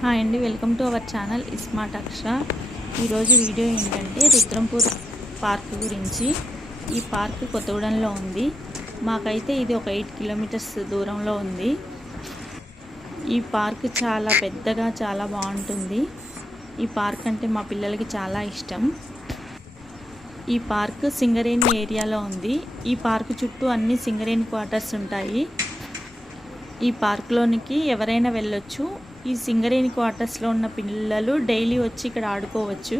Hi అండి, welcome to our channel smart Akshara. ఈరోజు video ఏంటంటే రుద్రంపూర్ పార్క్ గురించి. ఈ పార్క్ కొత్తగూడెంలో ఉంది. మాకైతే ఇది ఒక 8 కిలోమీటర్స్ దూరంలో ఉంది. ఈ పార్క్ చాలా పెద్దగా చాలా బాగుంటుంది. ఈ పార్క్ అంటే మా పిల్లలకి చాలా ఇష్టం. ఈ పార్క్ సింగరేణి ఏరియాలో ఉంది. ఈ పార్క్ చుట్టూ అన్ని సింగరేణి క్వార్టర్స్ ఉంటాయి. ఈ పార్క్లోనికి ఎవరైనా వెళ్ళొచ్చు. ఈ సింగరేణి క్వార్టర్స్లో ఉన్న పిల్లలు డైలీ వచ్చి ఇక్కడ ఆడుకోవచ్చు.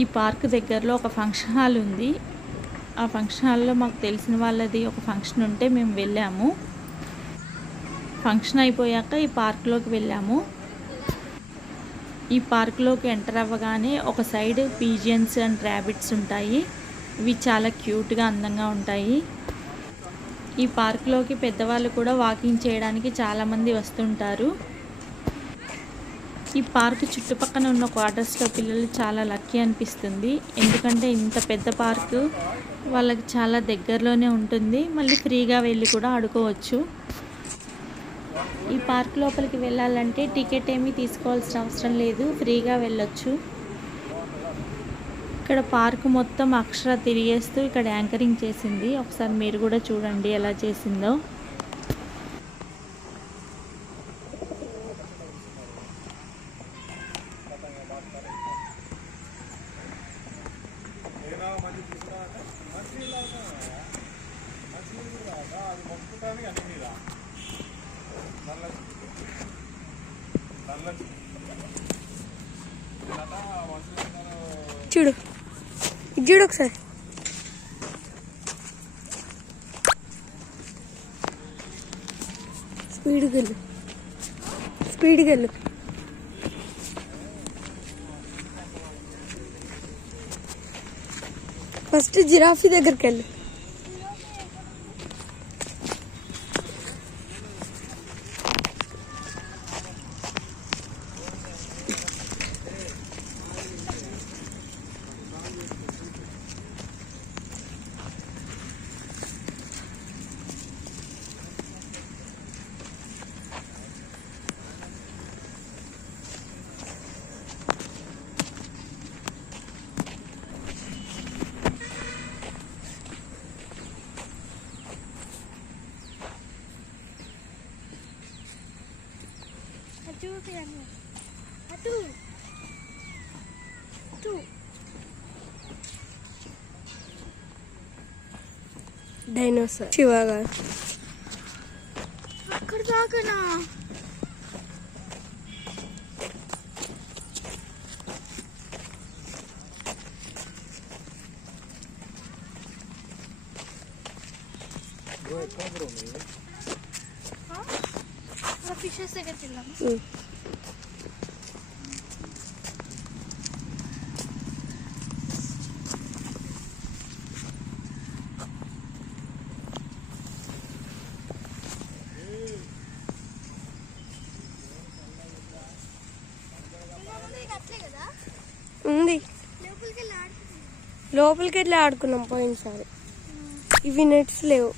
ఈ పార్క్ దగ్గరలో ఒక ఫంక్షన్ హాల్ ఉంది. ఆ ఫంక్షన్ హాల్లో మాకు తెలిసిన వాళ్ళది ఒక ఫంక్షన్ ఉంటే మేము వెళ్ళాము. ఫంక్షన్ అయిపోయాక ఈ పార్క్లోకి వెళ్ళాము. ఈ పార్క్లోకి ఎంటర్ అవ్వగానే ఒక సైడ్ పీజియన్స్ అండ్ ర్యాబిట్స్ ఉంటాయి. ఇవి చాలా క్యూట్గా అందంగా ఉంటాయి. ఈ పార్క్లోకి పెద్దవాళ్ళు కూడా వాకింగ్ చేయడానికి చాలామంది వస్తుంటారు. ఈ పార్క్ చుట్టుపక్కల ఉన్న క్వార్టర్స్లో పిల్లలు చాలా లక్కీ అనిపిస్తుంది. ఎందుకంటే ఇంత పెద్ద పార్కు వాళ్ళకి చాలా దగ్గరలోనే ఉంటుంది. మళ్ళీ ఫ్రీగా వెళ్ళి కూడా ఆడుకోవచ్చు. ఈ పార్క్ లోపలికి వెళ్ళాలంటే టికెట్ ఏమీ తీసుకోవాల్సిన అవసరం లేదు, ఫ్రీగా వెళ్ళొచ్చు. ఇక్కడ పార్క్ మొత్తం అక్షర తిరిగేస్తూ ఇక్కడ యాంకరింగ్ చేసింది. ఒకసారి మీరు కూడా చూడండి ఎలా చేసిందో. చూడు చూడు ఒకసారి. స్పీడ్గా వెళ్ళు. ఫస్ట్ జిరాఫీ దగ్గరికి వెళ్ళు. డైనోసార్ శివగా అక్కడ దాకానా? ఫిషెస్ దగ్గరికి వెళ్ళాము. ఉంది, లోపలికి వెళ్ళి ఆడుకున్నాం పోయినసారి. ఇవి నెట్స్ లేవు.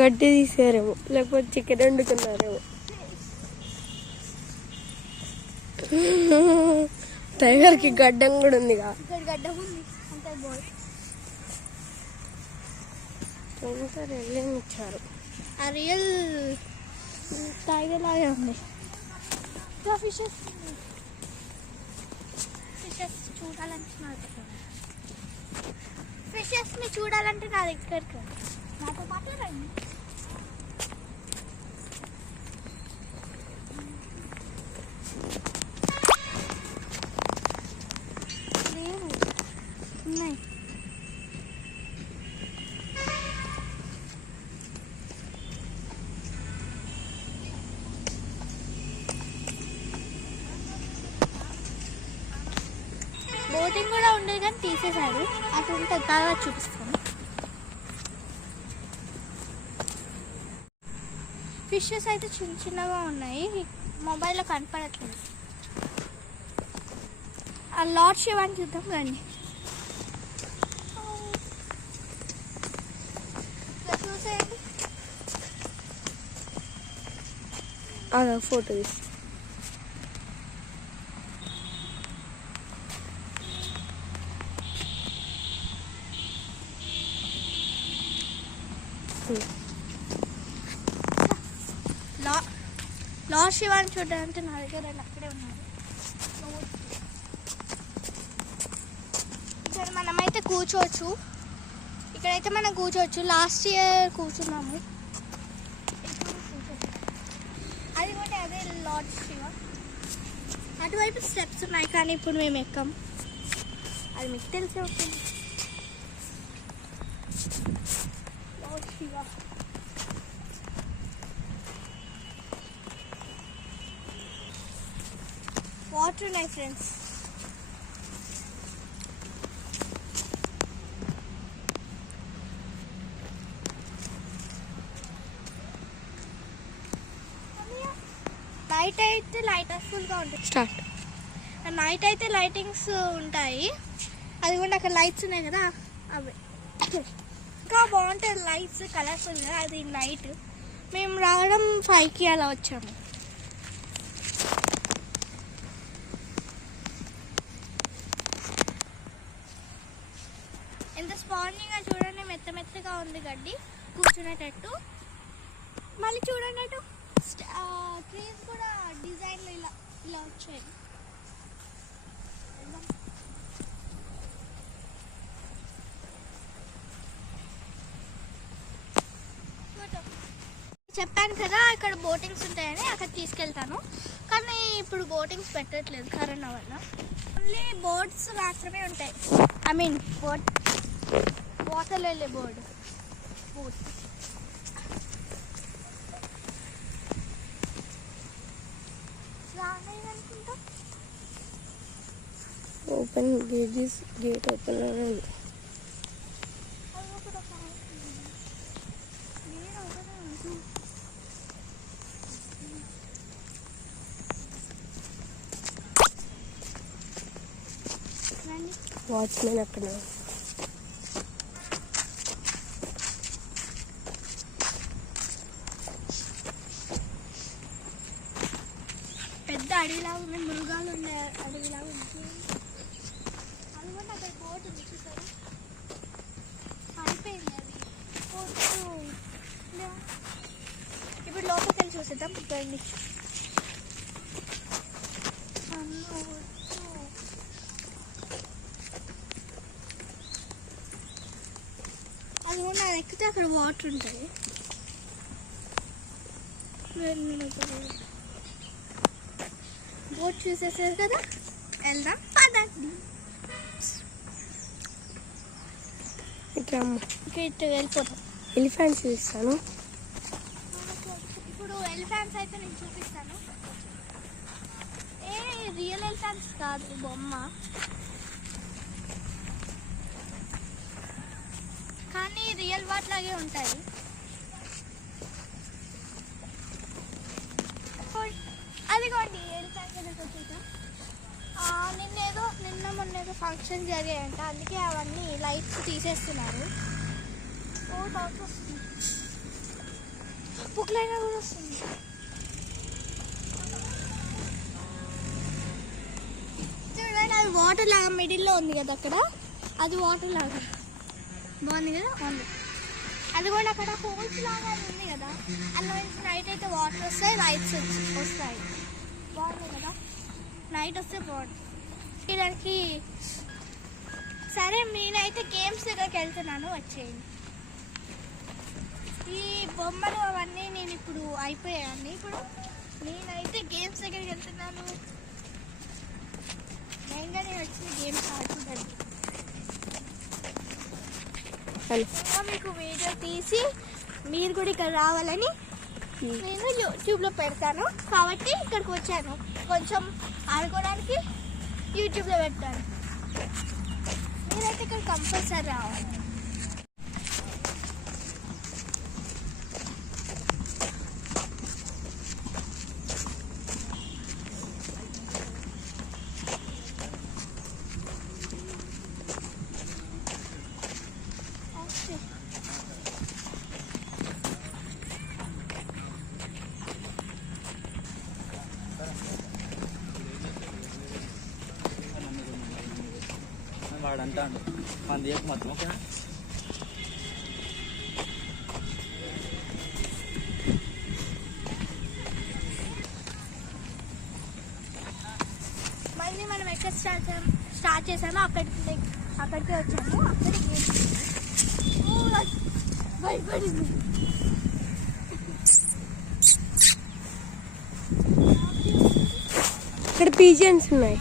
గడ్డి తీసారేమో, లేకపోతే చికెన్ వండుకున్నారేమో. టైగర్ కి గడ్డం కూడా ఉంది. పోయినసారి వెళ్ళేమి ఇచ్చారు. ఆ రియల్ టైగర్ లాగే ఉంది. ఫిషెస్ ని చూడాలంటే నా దగ్గరికి నాతో మాట్లాడండి. లేవు, ఉన్నాయి. బోటింగ్ కూడా ఉండేది కానీ తీసేశారు. అటు ఉంటే బాగా చూపిస్తాను. ఫిషెస్ అయితే చిన్న చిన్నగా ఉన్నాయి, మొబైల్లో కనపడట్లేదు. ఆ లార్డ్ శివాన్ని చూద్దాం రండి. చూసే అలా ఫోటో తీసి లాస్ట్ శివాన్ని చూడడానికి నా దగ్గర అక్కడే ఉన్నారు. ఇక్కడ మనమైతే కూర్చోవచ్చు. ఇక్కడైతే మనం కూర్చోవచ్చు. లాస్ట్ ఇయర్ కూర్చున్నాము. అది కూడా అదే లార్డ్ శివ. అటువైపు స్టెప్స్ ఉన్నాయి కానీ ఇప్పుడు మేము ఎక్కం. అది మీకు తెలిసే ఉంటుంది. లార్డ్ శివ వాటర్ ఉన్నాయి ఫ్రెండ్స్. నైట్ అయితే లైట్ఫుల్గా ఉంటుంది. స్టార్ట్. నైట్ అయితే లైటింగ్స్ ఉంటాయి. అది కూడా అక్కడ లైట్స్ ఉన్నాయి కదా అవి ఇంకా బాగుంటాయి. లైట్స్ కలర్ఫుల్గా. అది నైట్ మేము రావడం 5కి అలా వచ్చాము. ఎంత స్పాంజింగ్గా చూడండి. మెత్తగా ఉంది గడ్డి కూర్చునేటట్టు. మళ్ళీ చూడండి అటు ట్రీస్ కూడా డిజైన్లు ఇలా వచ్చాయి. చెప్పాను కదా ఇక్కడ బోటింగ్స్ ఉంటాయని. అక్కడ తీసుకెళ్తాను కానీ ఇప్పుడు బోటింగ్స్ పెట్టట్లేదు కరోనా వల్ల. ఓన్లీ బోట్స్ మాత్రమే ఉంటాయి. ఐ మీన్ వాటర్లో వెళ్ళే బోట్. ఓపెన్ గేట్ ఓపెన్ ఉంది. వాచ్మెన్ అక్కడ. పెద్ద అడవిలా ఉంది. మృగాలు ఉండే అడవిలా ఉంది. అది కూడా అక్కడ బోట్ ఉంది చూసారు. అయిపోయింది అది బోట్. ఇప్పుడు లోపలికి వెళ్ళి చూసేద్దాం. రండి. అది కూడా అది ఎక్కితే అక్కడ వాటర్ ఉంటుంది. బోట్ చూసేసారు కదా, వెళ్దాం పదండి. ఇటు వెళ్ళిపోతాం. ఎలిఫెంట్స్ చూస్తాను. ఇప్పుడు ఎలిఫెంట్స్ అయితే నేను చూపిస్తాను. రియల్ ఎలిఫెంట్స్ కాదు, బొమ్మ. కానీ రియల్ వాటిలాగే ఉంటాయి. అదిగోండి ఎలిఫెంట్స్ దగ్గరికి వచ్చేసాం. నిన్న మొన్న ఫంక్షన్ జరిగాయంట, అందుకే అవన్నీ లైట్స్ తీసేస్తున్నారు. వస్తుంది పుక్లైనా కూడా వస్తుంది. చూడండి అది వాటర్ లాగా మిడిల్లో ఉంది కదా అక్కడ. అది వాటర్ లాగా బాగుంది కదా. ఉంది అది కూడా అక్కడ హోల్స్ లాగా ఉంది కదా. అందులో నైట్ అయితే వాటర్ వస్తాయి, లైట్స్ వస్తాయి. బాగుంది కదా. నైట్ వస్తే బాగుంటుంది దానికి. సరే నేనైతే గేమ్స్ దగ్గరికి వెళ్తున్నాను, వచ్చేయండి. ఈ బొమ్మలు అవన్నీ నేను ఇప్పుడు అయిపోయాయండి. ఇప్పుడు నేనైతే గేమ్స్ దగ్గరికి వెళ్తున్నాను. మెయిన్గా నేను వచ్చిన గేమ్స్ ఆడుకోవడానికి. మీకు వీడియో తీసి మీరు కూడా ఇక్కడ రావాలని నేను యూట్యూబ్లో పెడతాను కాబట్టి ఇక్కడికి వచ్చాను. కొంచెం ఆడుకోవడానికి యూట్యూబ్లో పెడతాను. మీరైతే ఇక్కడ కంపల్సరీ రావాలి. వాడు అంటాడు మన దిగకు మొత్తం ఓకేనా. మళ్ళీ మనం ఎక్కడ స్టార్ట్ చేసామో అక్కడికి వచ్చాము. అక్కడికి భయపడింది. ఇక్కడ పీజియన్స్ ఉన్నాయి.